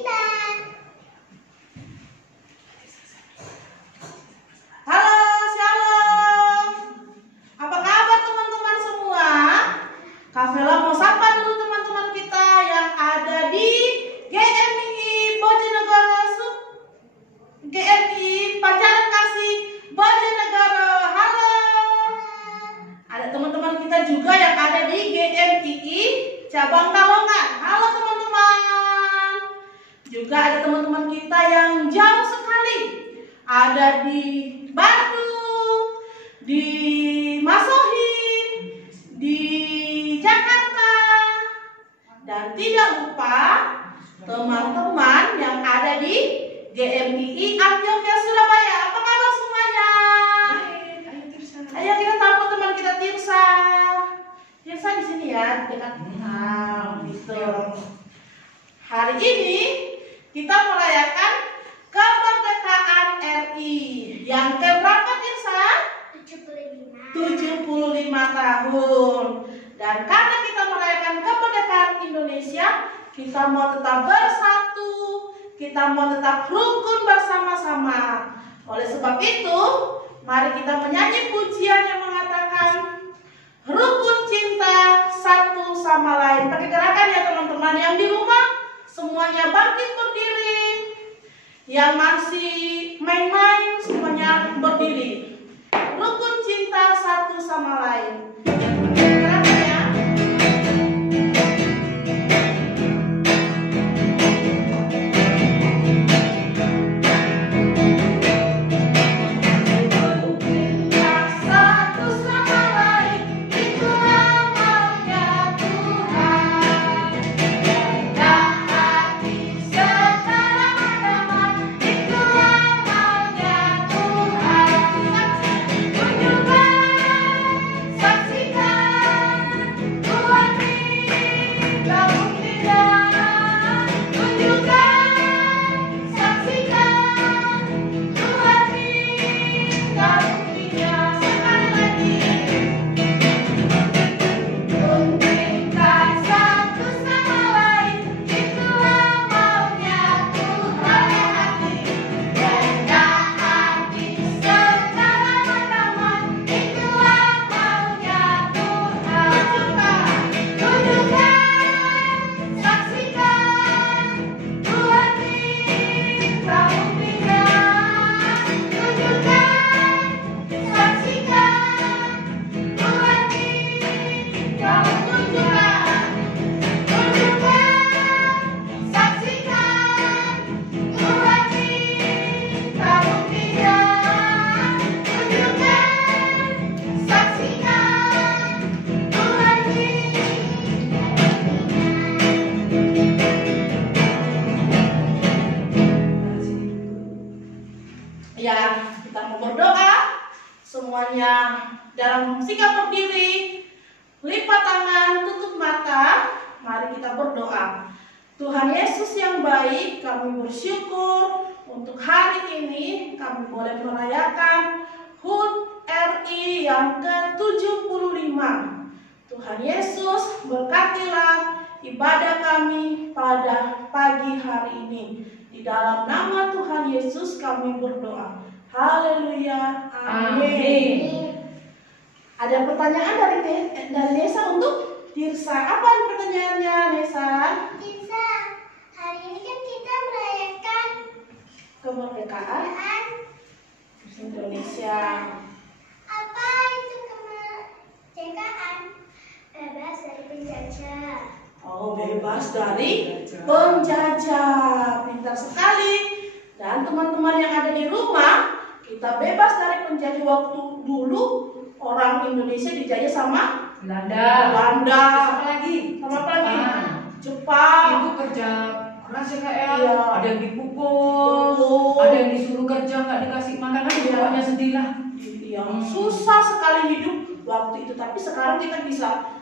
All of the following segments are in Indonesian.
kita. Halo, shalom. Apa kabar teman-teman semua? Kak Vela mau sapa dulu teman-teman kita yang ada di GMI Bojonegoro GMI Pacaran Kasih Bojonegoro. Halo. Ada teman-teman kita juga yang ada di GMI Cabang Kalongan. Halo teman-teman. Juga ada teman-teman kita yang jauh sekali. Ada di Bandung, di Masohi, di Jakarta. Dan tidak lupa teman-teman yang ada di GMI Antioquia Surabaya. Apa kabar semuanya? Ayo kita sapa teman kita Tirsa. Tirsa di sini ya, dekat gitu. Hari ini kita merayakan kemerdekaan RI yang keberapa Tirsa? 75 tahun. Dan karena kita merayakan kemerdekaan Indonesia, kita mau tetap bersatu, kita mau tetap rukun bersama-sama. Oleh sebab itu, mari kita menyanyi pujian yang mengatakan rukun cinta satu sama lain. Pakai gerakan ya teman-teman. Yang di rumah semuanya bangkit berdiri. Yang masih main-main semuanya berdiri. Rukun cinta satu sama lain. Ya, kita mau berdoa semuanya dalam sikap berdiri, lipat tangan, tutup mata. Mari kita berdoa. Tuhan Yesus yang baik, kami bersyukur untuk hari ini kami boleh merayakan HUT RI yang ke-75. Tuhan Yesus, berkatilah ibadah kami pada pagi hari ini. Di dalam nama Tuhan Yesus kami berdoa. Haleluya. Amin. Ada pertanyaan dari Nesa untuk Tirsa. Apa pertanyaannya, Nesa? Tirsa, hari ini kan kita merayakan Kemerdekaan Indonesia. Apa itu kemerdekaan? Bebas dari penjajah. Oh, bebas dari penjajah. Pintar sekali. Dan teman-teman yang ada di rumah, kita bebas dari penjajah. Waktu dulu orang Indonesia dijajah sama Belanda. Sama lagi? apa lagi? Jepang. Itu kerja keras ya Kak ya. Iya. Ada yang dipukul, ada yang disuruh kerja nggak dikasih makan, pokoknya sedih lah. Yang susah sekali hidup waktu itu. Tapi sekarang kita bisa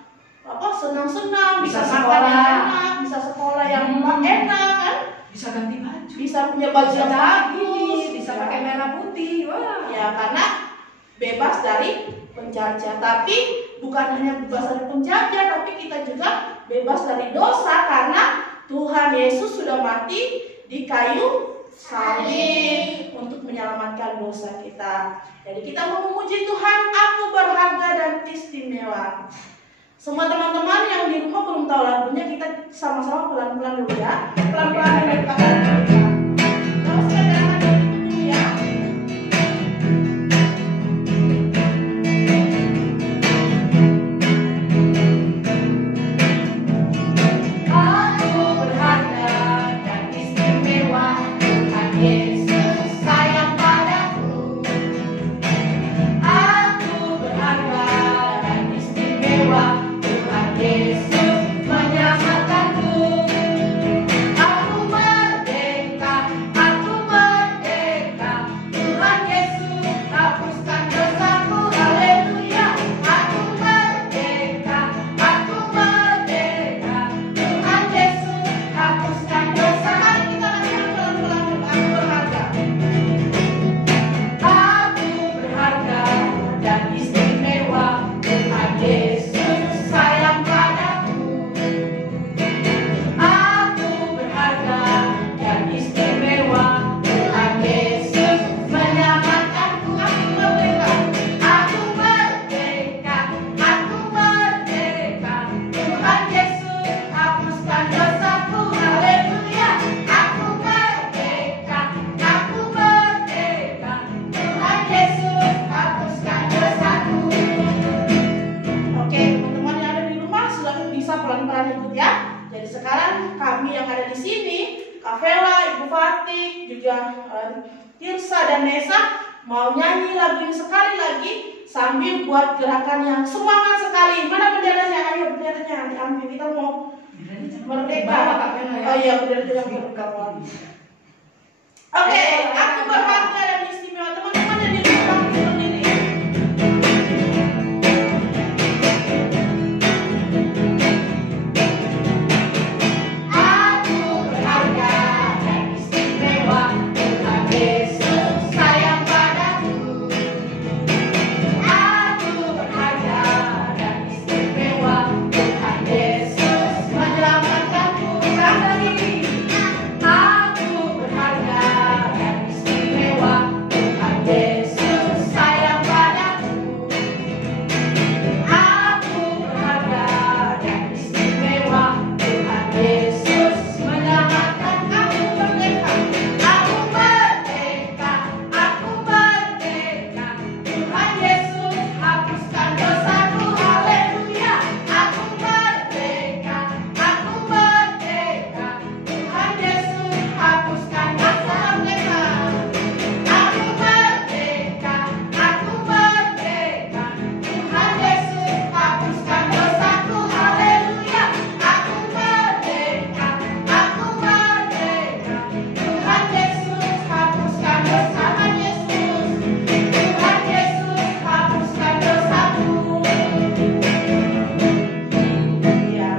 senang-senang, bisa makan yang enak, bisa sekolah yang enak kan, Bisa ganti baju, bisa punya baju yang bagus, bisa pakai merah putih. Wah. ya karena bebas dari penjajah. Tapi bukan hanya bebas dari penjajah, tapi kita juga bebas dari dosa karena Tuhan Yesus sudah mati di kayu salib untuk menyelamatkan dosa kita. Jadi kita mau memuji Tuhan, aku berharga dan istimewa. Semua teman-teman yang di rumah belum tahu lagunya, kita sama-sama pelan-pelan dulu ya. Pelan-pelan dari belakang kita. Terus kita jangan dulu ya. Aku berharga dan istimewa, Tuhan Yesus sayang padaku. Aku berharga dan istimewa, Tuhan Yesus menyelamatkanku. Aku merdeka, Tuhan Yesus hapuskan dosaku, haleluya. Aku merdeka, Tuhan Yesus hapuskan dosaku. Kita lakukan pelan-pelan, aku berharga. Aku berharga dan istimewa, Tuhan Yesus sayang padaku. Aku berharga dan istimewa, Tuhan Yesus menyelamatkanku. Aku merdeka, Tuhan Yesus hapuskan dosaku, haleluya. Aku merdeka, Tuhan Yesus hapuskan dosaku. Oke, teman-teman yang ada di rumah sudah bisa pelan-pelan ikut ya. Jadi sekarang kami yang ada di sini, Kak Vela, Ibu Fatik, juga Tirsa dan Nesa mau nyanyi lagu ini sekali lagi sambil buat gerakan yang semangat sekali. Mana benderanya? Ayo benderanya diambil. Kita mau merdeka. Oh iya, bendera yang bawah. Oke, aku berharga dan istimewa. Teman-teman yang di rumah berdiri. Aku berharga dan istimewa, Tuhan Yesus sayang padaku. Aku berharga dan istimewa, Tuhan Yesus menyelamatkanku. Aku berharga dan istimewa, Tuhan Yesus sayang padaku. Aku berharga dan istimewa, Tuhan Yesus menyelamatkan. Aku merdeka, Tuhan Yesus hapuskan dosaku, haleluya. Aku merdeka, Tuhan Yesus hapuskan dosaku. Aku merdeka, Tuhan Yesus hapuskan dosaku, haleluya. Aku merdeka, Tuhan Yesus hapuskan dosaku. Tuhan Yesus hapuskan dosaku. Ya,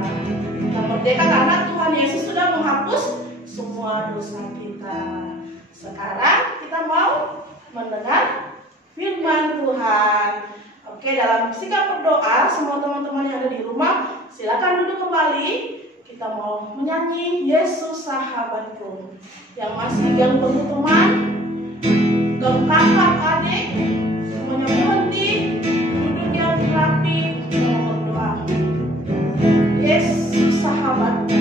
kita merdeka karena Tuhan Yesus sudah menghapus semua dosa kita. Sekarang kita mau mendengar firman Tuhan. Oke, dalam sikap berdoa, semua teman-teman yang ada di rumah, silakan duduk kembali. Kita mau menyanyi Yesus Sahabatku. Yang masih ganggu teman, ganggu kakak, adik, semuanya berhenti, duduk yang rapi, kita mau berdoa. Yesus Sahabatku.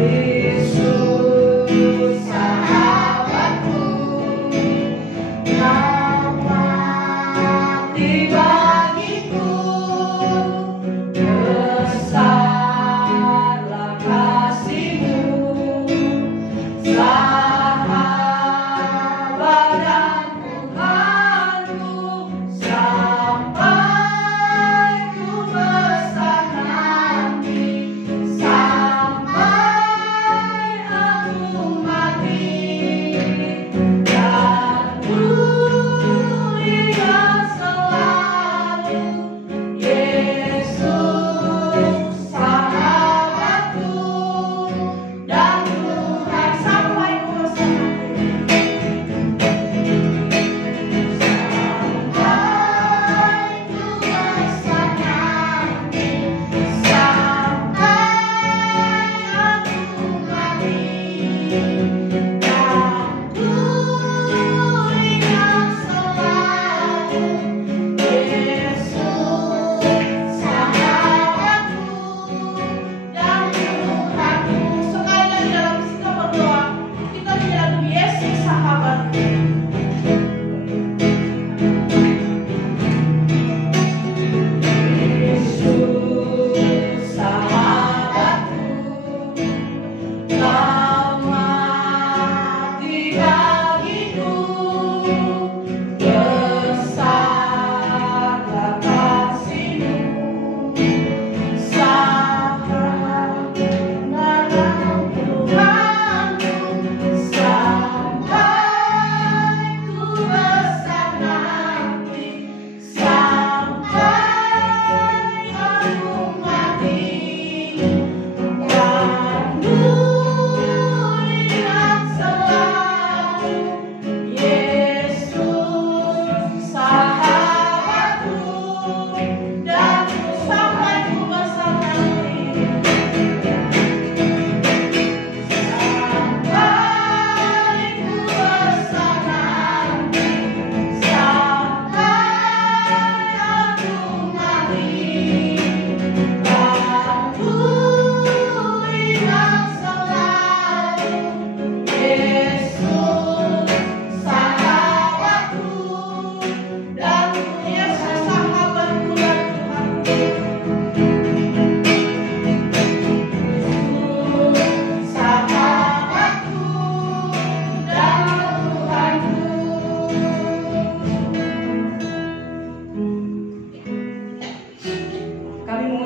Yesus sahabatku, Kau mati bagiku, besarlah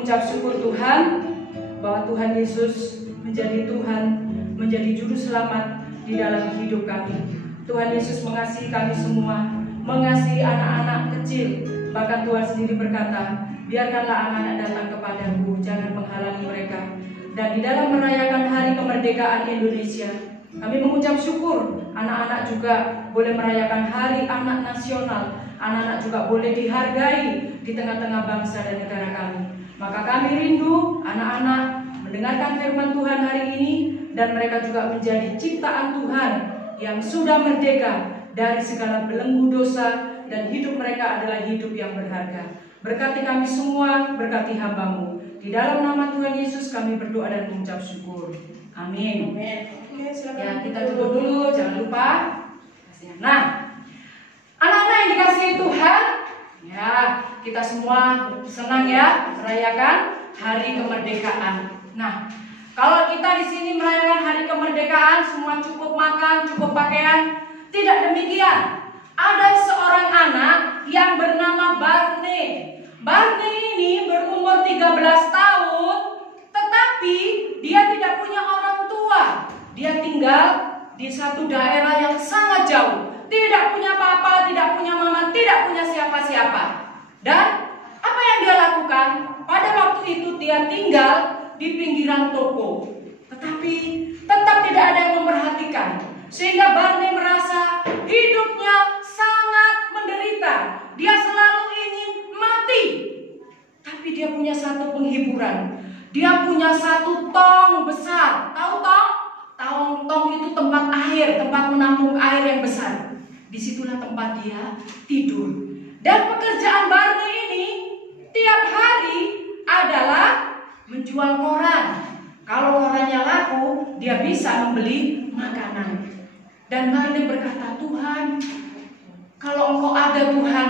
mengucap syukur Tuhan bahwa Tuhan Yesus menjadi Tuhan, menjadi juru selamat di dalam hidup kami. Tuhan Yesus mengasihi kami semua, mengasihi anak-anak kecil. Bahkan Tuhan sendiri berkata, biarkanlah anak-anak datang kepadaku, jangan menghalangi mereka. Dan di dalam merayakan hari kemerdekaan Indonesia, kami mengucap syukur anak-anak juga boleh merayakan hari anak nasional. Anak-anak juga boleh dihargai di tengah-tengah bangsa dan negara kami. Maka kami rindu anak-anak mendengarkan firman Tuhan hari ini, dan mereka juga menjadi ciptaan Tuhan yang sudah merdeka dari segala belenggu dosa, dan hidup mereka adalah hidup yang berharga. Berkati kami semua, berkati hamba-Mu. Di dalam nama Tuhan Yesus kami berdoa dan mengucap syukur. Amin. Oke, silakan. Ya, kita duduk dulu, jangan lupa. Nah, anak-anak yang dikasihi Tuhan, ya, kita semua senang ya merayakan hari kemerdekaan. Nah, kalau kita di sini merayakan hari kemerdekaan, semua cukup makan, cukup pakaian, tidak demikian. Ada seorang anak yang bernama Barney. Barney ini berumur 13 tahun, tetapi dia tidak punya orang tua. Dia tinggal di satu daerah yang sangat jauh. Tidak punya papa, tidak punya mama, tidak punya siapa-siapa. Dan apa yang dia lakukan? Pada waktu itu dia tinggal di pinggiran toko. Tetapi tetap tidak ada yang memperhatikan. Sehingga Barney merasa hidupnya sangat menderita. Dia selalu ingin mati. Tapi dia punya satu penghiburan. Dia punya satu tong besar. Tahu tong? Tong itu tempat air, tempat menampung air yang besar. Disitulah tempat dia tidur. Dan pekerjaan Barney ini tiap hari adalah menjual koran. Kalau korannya laku, dia bisa membeli makanan. Dan Barney berkata, Tuhan, kalau Engkau ada Tuhan,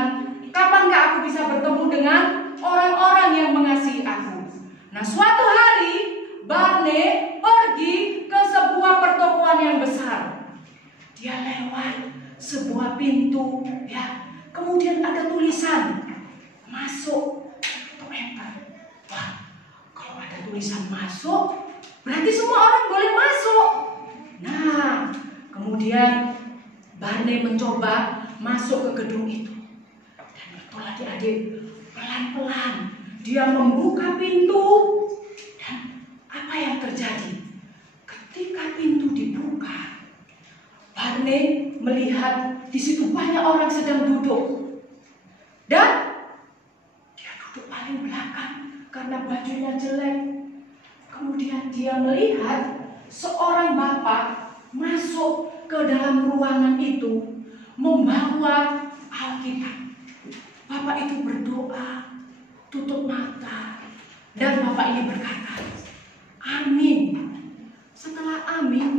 kapankah aku bisa bertemu dengan orang-orang yang mengasihi aku? Nah, suatu hari Barney pergi ke sebuah pertokoan yang besar. Dia lewat sebuah pintu, ya. Kemudian ada tulisan, masuk, atau enter. Wah, kalau ada tulisan masuk, berarti semua orang boleh masuk. Nah, kemudian Barney mencoba masuk ke gedung itu. Dan itulah adik-adik, pelan-pelan dia membuka pintu. Dan apa yang terjadi? Ketika pintu dibuka, Barney melihat di situ banyak orang sedang duduk. Dan dia duduk paling belakang karena bajunya jelek. Kemudian dia melihat seorang bapak masuk ke dalam ruangan itu membawa Alkitab. Bapak itu berdoa, tutup mata, dan bapak ini berkata, amin. Setelah amin,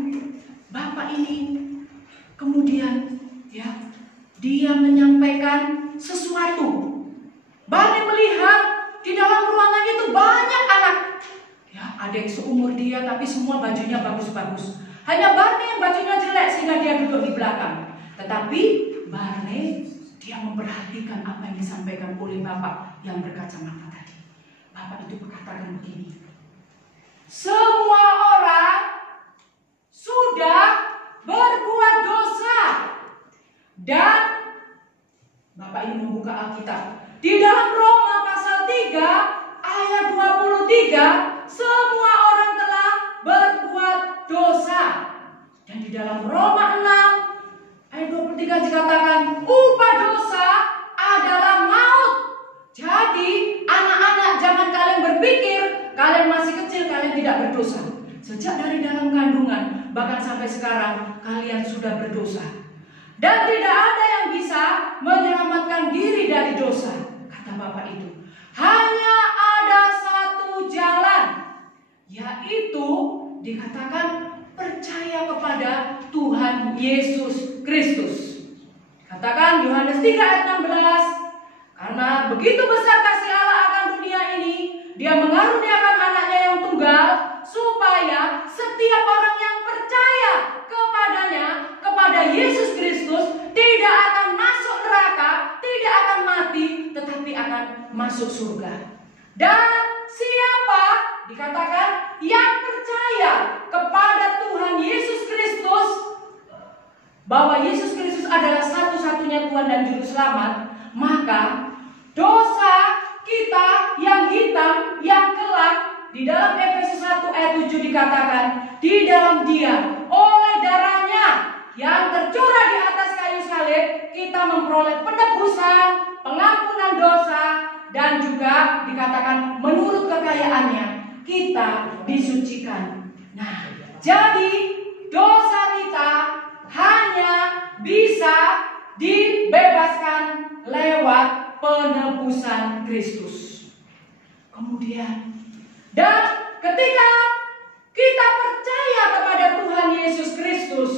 bapak ini kemudian ya, dia menyampaikan sesuatu. Barney melihat di dalam ruangan itu banyak anak. Ya, ada yang seumur dia tapi semua bajunya bagus-bagus. Hanya Barney yang bajunya jelek sehingga dia duduk di belakang. Tetapi Barney dia memperhatikan apa yang disampaikan oleh bapak yang berkacamata tadi. Bapak itu berkatakan begini, semua orang sudah berbuat dosa. Dan bapak ini membuka Alkitab. Di dalam Roma pasal 3 ayat 23, semua orang telah berbuat dosa. Dan di dalam Roma 6 ayat 23 dikatakan, upah dosa adalah maut. Jadi anak-anak, jangan kalian berpikir kalian masih kecil, kalian tidak berdosa. Sejak dari dalam kandungan, bahkan sampai sekarang, kalian sudah berdosa. Dan tidak ada yang bisa menyelamatkan diri dari dosa, kata bapak itu. Hanya ada satu jalan, yaitu dikatakan percaya kepada Tuhan Yesus Kristus. Katakan Yohanes 3 ayat 16, karena begitu besar kasih Allah akan dunia ini, Dia mengaruniakan anaknya yang tunggal, supaya setiap orang yang percaya kepadanya, kepada Yesus Kristus, tidak akan masuk neraka, tidak akan mati, tetapi akan masuk surga. Dan siapa dikatakan yang percaya kepada Tuhan Yesus Kristus, bahwa Yesus Kristus adalah satu-satunya Tuhan dan Juru Selamat, maka dosa kita yang hitam, yang gelap, di dalam Efesus 1 ayat 7 dikatakan, di dalam Dia, oleh darahnya yang tercurah di atas kayu salib, kita memperoleh penebusan, pengampunan dosa, dan juga dikatakan menurut kekayaannya kita disucikan. Nah, jadi dosa kita hanya bisa dibebaskan lewat penebusan Kristus. Kemudian, dan ketika kita percaya kepada Tuhan Yesus Kristus,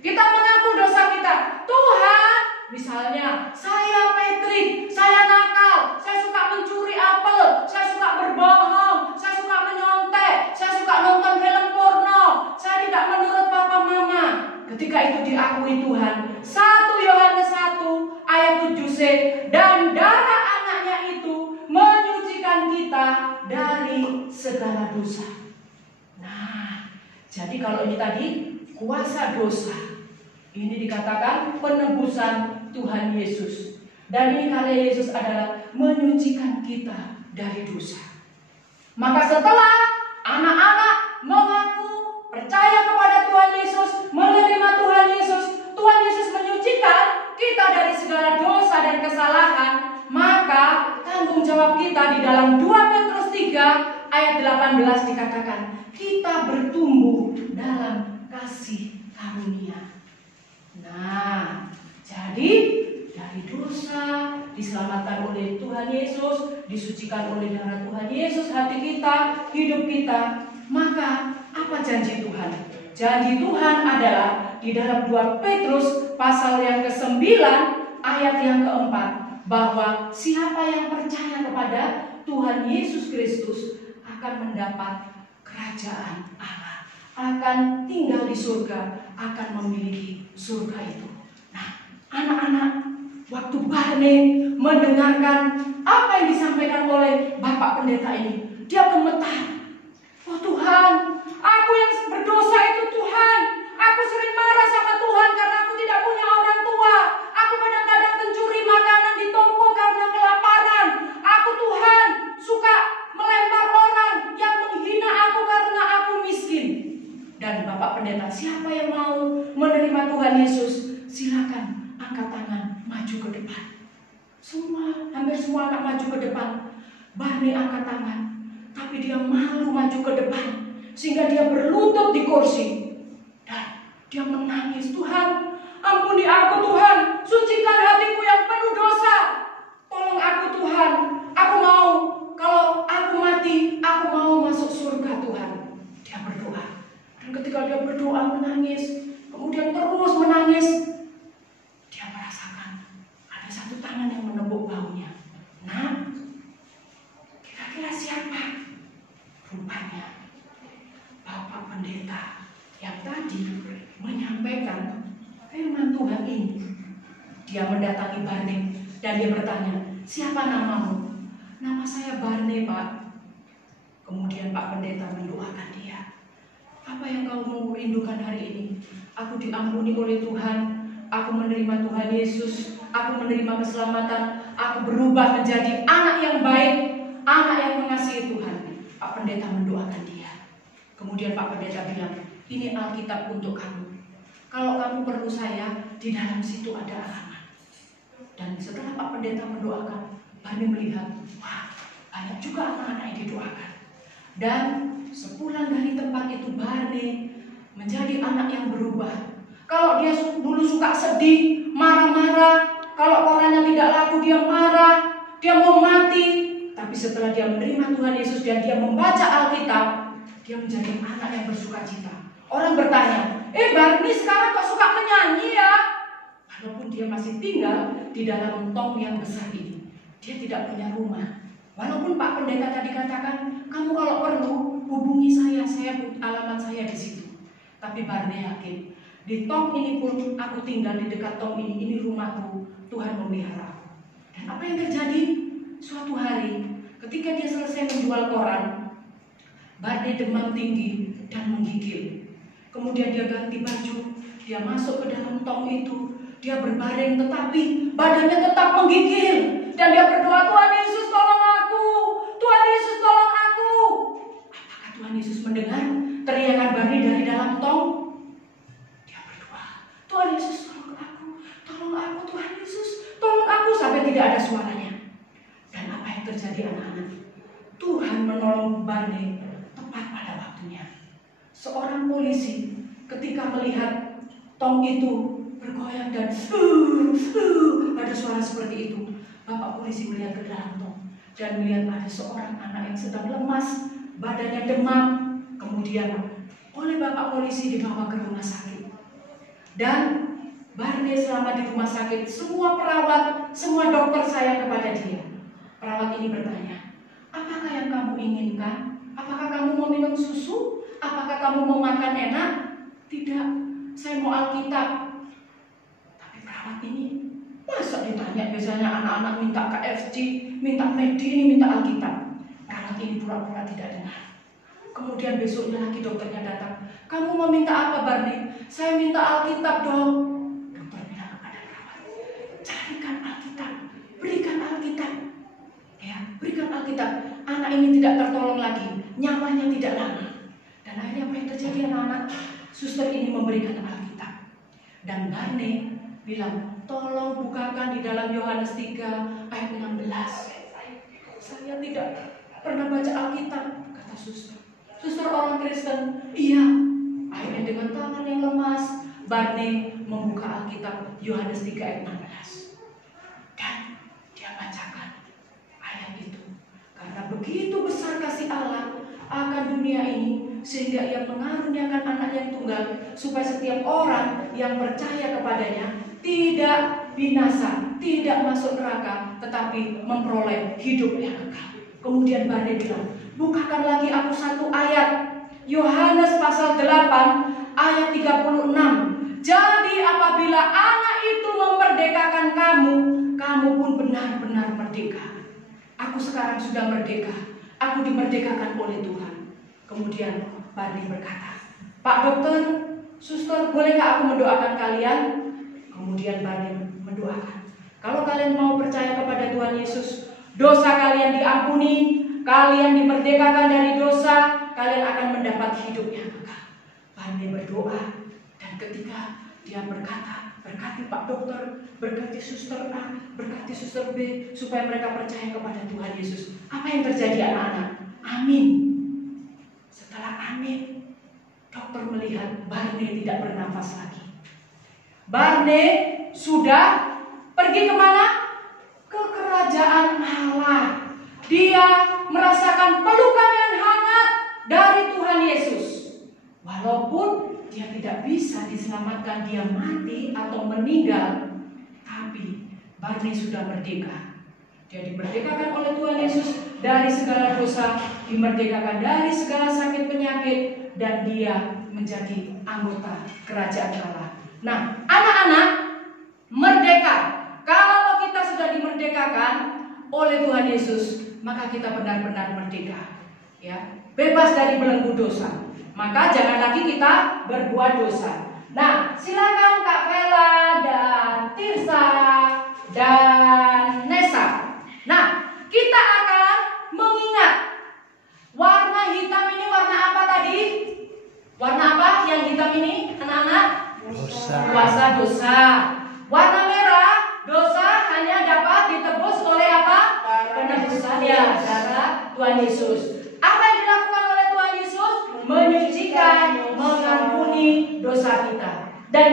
kita mengaku dosa kita. Tuhan, misalnya saya Patrick, saya nakal, saya suka mencuri apel, saya suka berbohong, saya suka menyontek, saya suka nonton film porno, saya tidak menurut papa mama. Ketika itu diakui Tuhan, 1 Yohanes 1 ayat 7c, dan darah anaknya itu menyucikan kita dari segala dosa. Nah, jadi kalau ini tadi kuasa dosa, ini dikatakan penebusan Tuhan Yesus. Dan ini karya Yesus adalah menyucikan kita dari dosa. Maka setelah anak-anak mengaku percaya kepada Tuhan Yesus, menerima Tuhan Yesus, Tuhan Yesus menyucikan kita dari segala dosa dan kesalahan, maka tanggung jawab kita di dalam 2 Petrus 3 ayat 18 dikatakan, kita bertumbuh dalam kasih karunia. Nah, jadi dari dosa diselamatkan oleh Tuhan Yesus, disucikan oleh darah Tuhan Yesus hati kita, hidup kita. Maka apa janji Tuhan? Janji Tuhan adalah di dalam 2 Petrus pasal yang ke-9 ayat yang ke-4, bahwa siapa yang percaya kepada Tuhan Yesus Kristus akan mendapat kerajaan Allah, akan tinggal di surga, akan memiliki surga itu. Nah, anak-anak, waktu Barne mendengarkan apa yang disampaikan oleh Bapak Pendeta ini, dia gemetar. Oh Tuhan, aku yang berdosa itu Tuhan. Aku sering marah sama Tuhan karena aku tidak punya orang tua. Aku kadang-kadang mencuri makanan di toko karena kelaparan. Aku Tuhan suka melempar orang yang menghina aku karena aku miskin. Dan Bapak Pendeta, siapa yang mau menerima Tuhan Yesus? Silakan angkat tangan, maju ke depan. Hampir semua anak maju ke depan. Barney angkat tangan, tapi dia malu maju ke depan, sehingga dia berlutut di kursi. Dan dia menangis, Tuhan, ampuni aku Tuhan, sucikan hatiku yang penuh dosa. Tolong aku Tuhan, aku mau, kalau aku mati, aku mau masuk surga Tuhan. Dia berdoa. Dan ketika dia berdoa menangis, kemudian terus menangis, dia merasakan ada satu tangan yang menepuk bahunya. Nah, kira-kira siapa? Rupanya Bapak Pendeta yang tadi menyampaikan firman Tuhan ini. Dia mendatangi Barne dan dia bertanya, siapa namamu? Nama saya Barne, Pak. Kemudian Pak Pendeta mendoakan dia. Apa yang kau mau rindukan hari ini? Aku diampuni oleh Tuhan, aku menerima Tuhan Yesus, aku menerima keselamatan, aku berubah menjadi anak yang baik, anak yang mengasihi Tuhan. Pak Pendeta mendoakan dia. Kemudian Pak Pendeta bilang, ini Alkitab untuk kamu. Kalau kamu perlu saya, di dalam situ ada alamat. Dan setelah Pak Pendeta mendoakan, Barne melihat, wah, banyak juga anak-anak yang didoakan. Dan sepulang dari tempat itu, Barne menjadi anak yang berubah. Kalau dia dulu suka sedih, marah-marah, kalau orangnya tidak laku dia marah, dia mau mati. Tapi setelah dia menerima Tuhan Yesus dan dia membaca Alkitab, dia menjadi anak yang bersuka cita. Orang bertanya, Barni sekarang kok suka menyanyi ya? Walaupun dia masih tinggal di dalam tong yang besar ini, dia tidak punya rumah. Walaupun Pak Pendeta tadi katakan, kamu kalau perlu hubungi saya alamat saya di situ. Tapi Barni yakin, di tong ini pun aku tinggal di dekat tong ini rumahku, Tuhan memelihara aku. Dan apa yang terjadi? Suatu hari ketika dia selesai menjual koran, Barney demam tinggi dan menggigil. Kemudian dia ganti baju, dia masuk ke dalam tong itu, dia berbaring tetapi badannya tetap menggigil. Dan dia berdoa, Tuhan Yesus tolong aku, Tuhan Yesus tolong aku. Apakah Tuhan Yesus mendengar teriakan Barney dari dalam tong? Dia berdoa, Tuhan Yesus tolong aku Tuhan Yesus, tolong aku, sampai tidak ada suaranya. Dan apa yang terjadi anak-anak? Tuhan menolong Barney tepat pada waktunya. Seorang polisi ketika melihat tong itu bergoyang dan ada suara seperti itu, bapak polisi melihat ke dalam tong dan melihat ada seorang anak yang sedang lemas, badannya demam. Kemudian oleh bapak polisi dibawa ke rumah sakit. Dan Barney selama di rumah sakit, semua perawat, semua dokter sayang kepada dia. Perawat ini bertanya, apakah yang kamu inginkan? Apakah kamu mau minum susu? Apakah kamu mau makan enak? Tidak, saya mau Alkitab. Tapi perawat ini, masa ditanya biasanya anak-anak minta KFC, minta McD, ini minta Alkitab. Perawat ini pura-pura tidak dengar. Kemudian besoknya lagi dokternya datang. Kamu mau minta apa, Barney? Saya minta Alkitab, dok. Dokter bilang kepada perawat, carikan Alkitab, berikan Alkitab. Ya, berikan Alkitab. Anak ini tidak tertolong lagi, nyawanya tidak lama. Dan akhirnya apa yang terjadi anak-anak? Suster ini memberikan Alkitab. Dan Barney bilang, tolong bukakan di dalam Yohanes 3 ayat 16. Saya tidak pernah baca Alkitab, kata suster. Suster orang Kristen, iya. Akhirnya dengan tangan yang lemas, Barney membuka Alkitab Yohanes 3 ayat 16. Dan dia bacakan ayat itu. Karena begitu besar kasih Allah akan dunia ini, sehingga ia mengaruniakan anak yang tunggal, supaya setiap orang yang percaya kepadanya tidak binasa, tidak masuk neraka, tetapi memperoleh hidup yang kekal. Kemudian Barney bilang, bukakan lagi aku satu ayat, Yohanes pasal 8 ayat 36. Jadi apabila anak itu memerdekakan kamu, kamu pun benar-benar merdeka. Aku sekarang sudah merdeka, aku dimerdekakan oleh Tuhan. Kemudian Barney berkata, Pak dokter, suster, bolehkah aku mendoakan kalian? Kemudian Barney mendoakan, kalau kalian mau percaya kepada Tuhan Yesus, dosa kalian diampuni, kalian dimerdekakan dari dosa, kalian akan mendapat hidup yang kekal. Barney berdoa, dan ketika dia berkata, berkati Pak dokter, berkati suster A, berkati suster B, supaya mereka percaya kepada Tuhan Yesus. Apa yang terjadi anak-anak? Amin. Setelah amin, dokter melihat Barney tidak bernafas lagi. Barney sudah pergi kemana? Ke kerajaan Allah. Dia merasakan pelukan yang hangat dari Tuhan Yesus. Walaupun dia tidak bisa diselamatkan, dia mati atau meninggal, tapi Barney sudah merdeka. Dia dimerdekakan oleh Tuhan Yesus dari segala dosa, dimerdekakan dari segala sakit penyakit, dan dia menjadi anggota kerajaan Allah. Nah, anak-anak, merdeka. Kalau kita sudah dimerdekakan oleh Tuhan Yesus, maka kita benar-benar merdeka. Ya, bebas dari belenggu dosa. Maka jangan lagi kita berbuat dosa. Nah, silakan Kak Vela dan Tirsa dan Nesa. Nah, kita akan mengingat warna hitam ini warna apa tadi? Warna apa yang hitam ini, anak-anak? Puasa dosa. Warna merah, dosa hanya dapat ditebus oleh apa? Penebusan ya, darah Tuhan Yesus. Apa yang dilakukan oleh Tuhan Yesus? Menyucikan, mengampuni dosa kita. Dan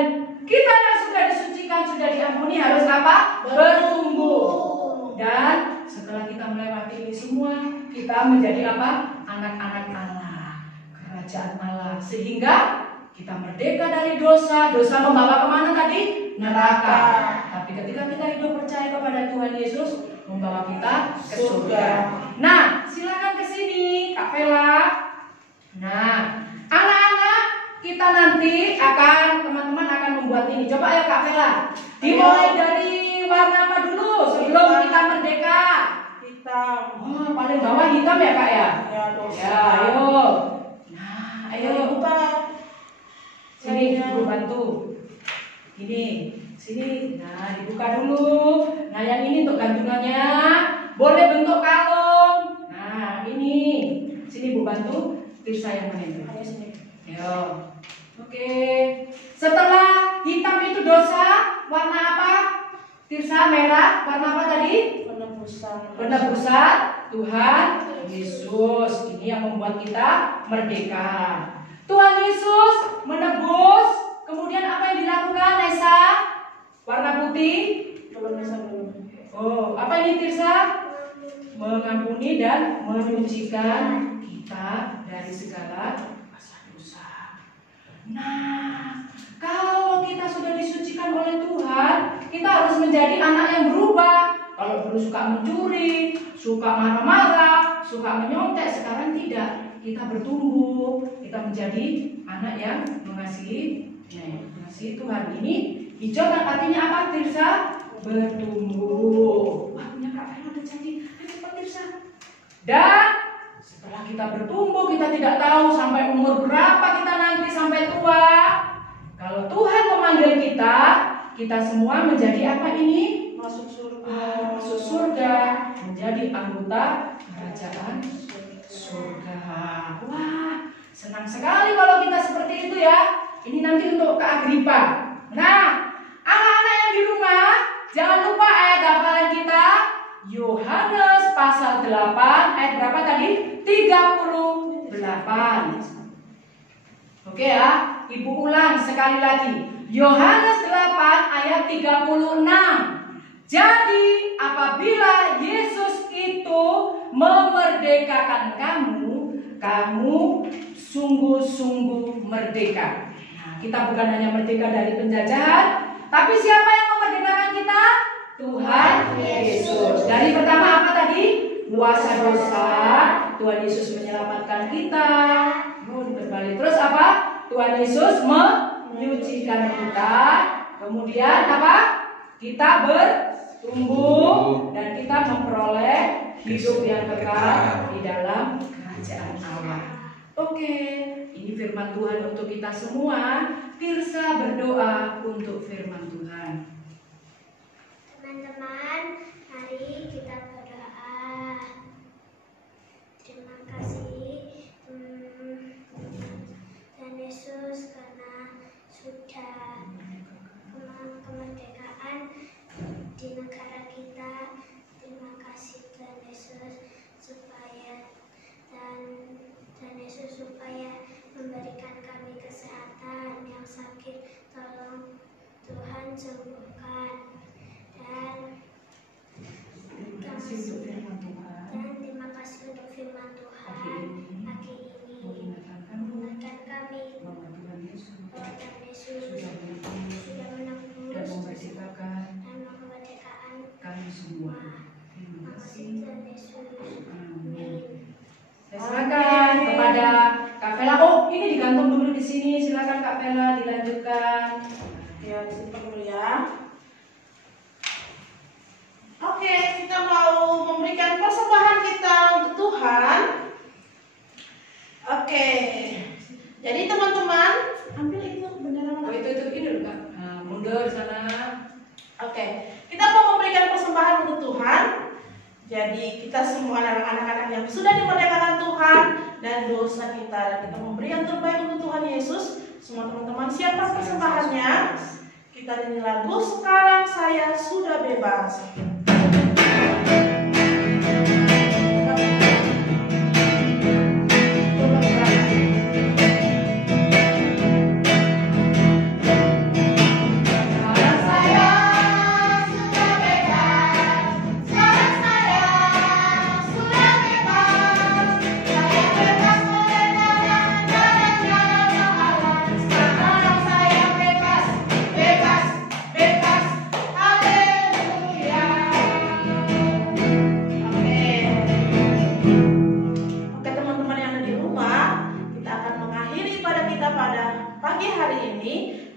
kita yang sudah disucikan, sudah diampuni harus apa? Bertumbuh. Dan setelah kita melewati ini semua, kita menjadi apa? Anak-anak Allah, kerajaan Allah. Sehingga kita merdeka dari dosa. Dosa membawa kemana tadi? Neraka. Tapi ketika kita hidup percaya kepada Tuhan Yesus, membawa kita ke surga. Nah, silakan ke sini, Kak Vela. Nah, anak-anak, kita nanti teman-teman akan membuat ini. Coba ya Kak Vela. Dimulai dari warna apa dulu sebelum kita merdeka? Hitam. Oh, paling bawah bawah hitam ya Kak ya? Ya, dosa. Ya, ayo. Nah, ayo. Lupa. Sini, Ibu bantu. Ini, sini. Nah, dibuka dulu. Nah, yang ini untuk gantungannya. Boleh bentuk kalung. Nah, ini. Sini Ibu bantu. Tirsa yang mana itu? Ayo sini. Ayo. Oke. Setelah hitam itu dosa, warna apa? Tirsa merah. Warna apa tadi? Penebusan. Penebusan Tuhan Yesus. Ini yang membuat kita merdeka. Tuhan Yesus menebus. Kemudian apa yang dilakukan, Nesa? Warna putih. Belum bisa belum. Oh, apa ini Tirsa? Mengampuni dan menyucikan kita dari segala dosa. Nah, kalau kita sudah disucikan oleh Tuhan, kita harus menjadi anak yang berubah. Kalau dulu suka mencuri, suka marah-marah, suka menyontek, sekarang tidak. Kita bertumbuh, kita menjadi anak yang mengasihi Tuhan. Ini hijau kan artinya apa, Tirsa? Bertumbuh. Wah, punya Kak Vela udah jadi. Ayo cepat, Tirsa. Dan setelah kita bertumbuh, kita tidak tahu sampai umur berapa kita nanti sampai tua. Kalau Tuhan memanggil kita semua menjadi apa ini? Masuk surga. Masuk surga, menjadi anggota kerajaan surga. Wah, senang sekali kalau kita seperti itu ya. Ini nanti untuk Kak Agripa. Nah, anak-anak yang di rumah, jangan lupa ayat hafalan kita. Yohanes pasal 8, ayat berapa tadi? 38. Oke ya, Ibu ulang sekali lagi. Yohanes 8 ayat 36. Jadi apabila Yesus itu memerdekakan kamu sungguh-sungguh merdeka. Nah, kita bukan hanya merdeka dari penjajahan, tapi siapa yang memerdekakan kita? Tuhan Yesus. Dari pertama apa tadi? Kuasa dosa. Tuhan Yesus menyelamatkan kita. Berbalik. Terus apa? Tuhan Yesus menyucikan kita. Kemudian apa? Kita bertumbuh dan kita memperoleh hidup yang kekal di dalam kerajaan Allah. Oke, ini firman Tuhan untuk kita semua. Tirsa berdoa untuk firman Tuhan. Teman-teman, mari kita berdoa. Terima kasih Tuhan Yesus karena sudah kemerdekaan di negara kita. Terima kasih Tuhan Yesus supaya memberikan kami kesehatan. Yang sakit tolong Tuhan sembuhkan. Dan Terima kasih untuk firman Tuhan. terima kasih untuk firman Tuhan pagi ini. Mengingatkan kami bahwa Tuhan Yesus sudah menebus dan memerdekakan kami semua. Terima kasih. Tuhan Yesus. Amin. Saya silakan kepada Kak Vela. Oh, ini digantung dulu di sini. Silakan Kak Vela dilanjutkan. Ya, disimpan dulu ya. Oke, kita mau memberikan persembahan kita untuk Tuhan. Oke, jadi teman-teman ambil itu bendera mana? Oh, itu ini dulu Kak. Nah, mundur sana. Oke, kita mau memberikan persembahan untuk Tuhan. Jadi kita semua anak-anak yang sudah dimerdekakan Tuhan dan dosa kita, dan kita memberi yang terbaik untuk Tuhan Yesus. Semua teman-teman siapkan persembahannya. Kita nyanyi lagu Sekarang Saya Sudah Bebas.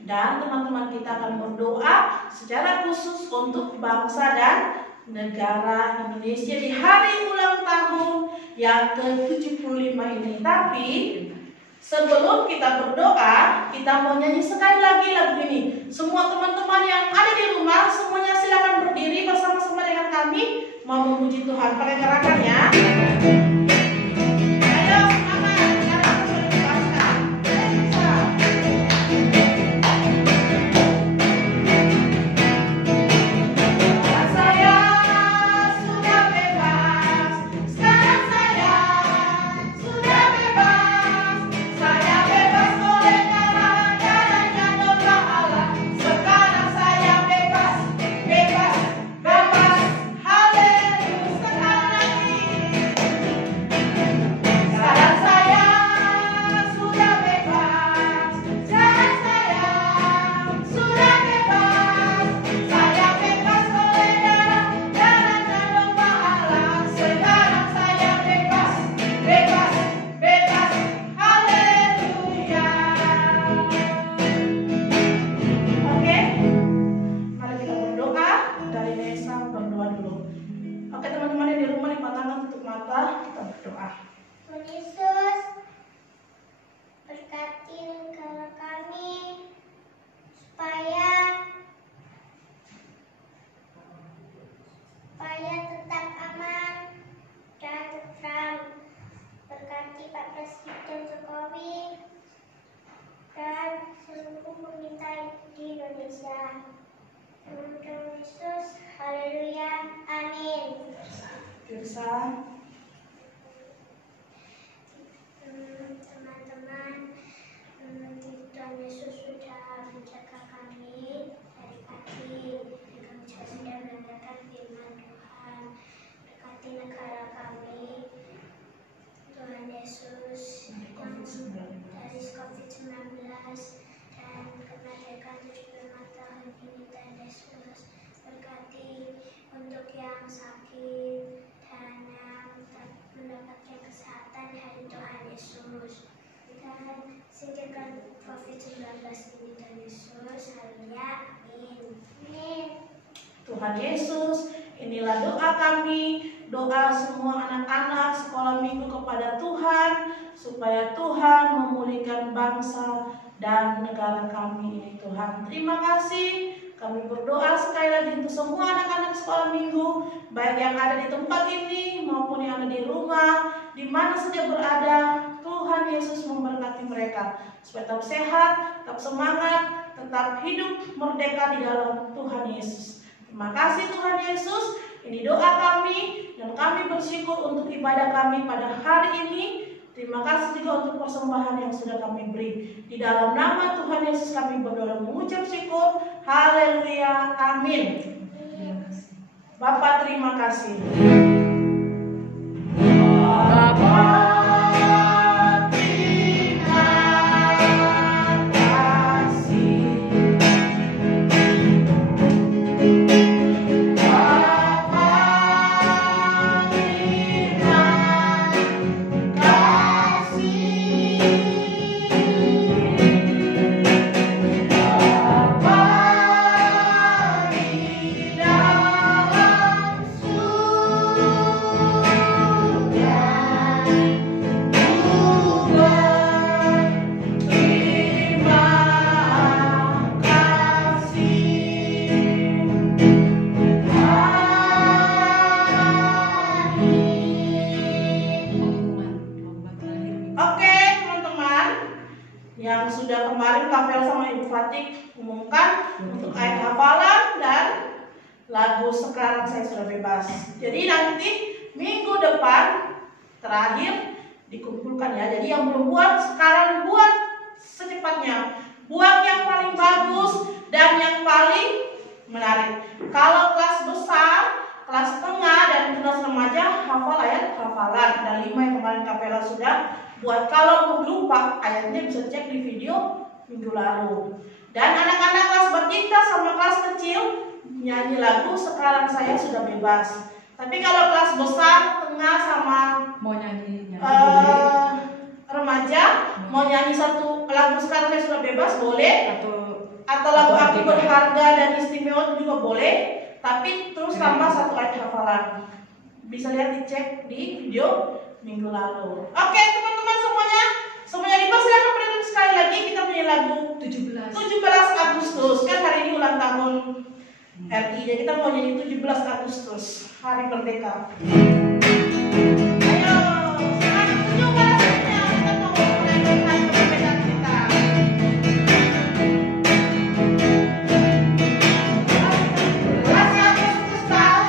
Dan teman-teman kita akan berdoa secara khusus untuk bangsa dan negara Indonesia di hari ulang tahun yang ke-75 ini. Tapi sebelum kita berdoa, kita mau nyanyi sekali lagi lagu ini. Semua teman-teman yang ada di rumah, semuanya silakan berdiri bersama-sama dengan kami mau memuji Tuhan. Pakai gerakan ya. Ayo semangat, sekarang kita bebaskan. Tuhan Yesus, berkati negara kami supaya tetap aman dan tentram. Berkati Pak Presiden Jokowi dan seluruh pemerintah di Indonesia. Tuhan Yesus, haleluya, amin. Teman-teman, Tuhan Yesus sudah menjaga kami dari pagi. Kami juga sudah mendengarkan firman Tuhan. Berkati negara kami, Tuhan Yesus, yang dari COVID-19 dan kemerdekaan 75 tahun ini, Tuhan Yesus. Berkati untuk yang sakit dan yang mendapatkan kesehatan dari Tuhan Yesus. Dan singkirkan COVID-19 ini, Tuhan Yesus. Haleluya, amin. Amin. Tuhan Yesus, inilah doa kami, doa semua anak-anak sekolah minggu kepada Tuhan, supaya Tuhan memulihkan bangsa dan negara kami ini, Tuhan. Terima kasih. Kami berdoa sekali lagi untuk semua anak-anak sekolah minggu, baik yang ada di tempat ini maupun yang ada di rumah, di mana saja berada. Tuhan Yesus memberkati mereka supaya tetap sehat, tetap semangat, tetap hidup merdeka di dalam Tuhan Yesus. Terima kasih Tuhan Yesus. Ini doa kami dan kami bersyukur untuk ibadah kami pada hari ini. Terima kasih juga untuk persembahan yang sudah kami beri. Di dalam nama Tuhan Yesus kami berdoa mengucap syukur. Haleluya. Amin. Bapak terima kasih. Yang sudah kemarin Kafel sama Ibu Fatih umumkan untuk ayat hafalan dan lagu Sekarang Saya Sudah Bebas. Jadi nanti minggu depan terakhir dikumpulkan ya. Jadi yang belum buat sekarang buat secepatnya. Buat yang paling bagus dan yang paling menarik. Kalau kelas besar, kelas tengah dan kelas remaja hafal ayat hafalan. Ada 5 yang kemarin Kafela sudah buat. Kalau lupa ayatnya bisa cek di video minggu lalu. Dan anak-anak kelas bercinta sama kelas kecil nyanyi lagu Sekarang Saya Sudah Bebas. Tapi kalau kelas besar, tengah sama mau nyanyi remaja mau nyanyi satu lagu Sekarang Saya Sudah Bebas boleh, atau lagu Aku Berharga dan Istimewa juga boleh. Tapi terus tambah satu ayat hafalan. Bisa lihat dicek di video Minggu lalu. Oke, teman-teman semuanya dipersilakan berdiri sekali lagi. Kita punya lagu 17 Agustus. Kan hari ini ulang tahun RI. Jadi kita mau nyanyi 17 Agustus, Hari Merdeka. Ayo, sekarang 17-nya kita mau merayakan hari kemerdekaan kita. 17 Agustus tahun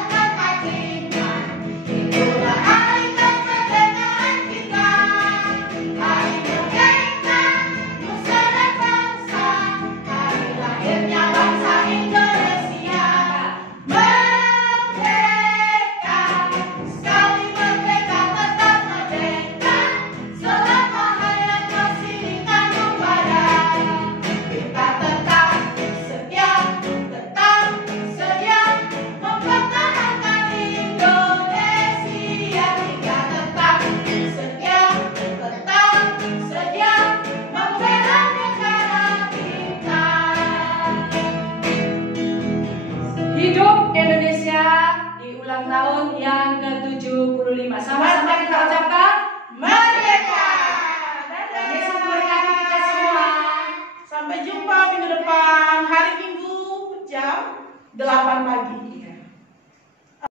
kita, itulah hari kemerdekaan kita. Hari merdeka, nusa dan bangsa, hari lahirnya bangsa Indonesia. Merdeka, sekali merdeka tetap merdeka, selama hayat masih dikandung badan. Kita tetap setia mempertahankan Indonesia. Kita tetap setia membela negara kita. Hidup Indonesia di ulang tahun yang ke-75. Sama-sama kita ucapkan Merdeka. Tuhan Yesus memberkati kita semua. Sampai jumpa minggu depan, hari Minggu jam 8 pagi.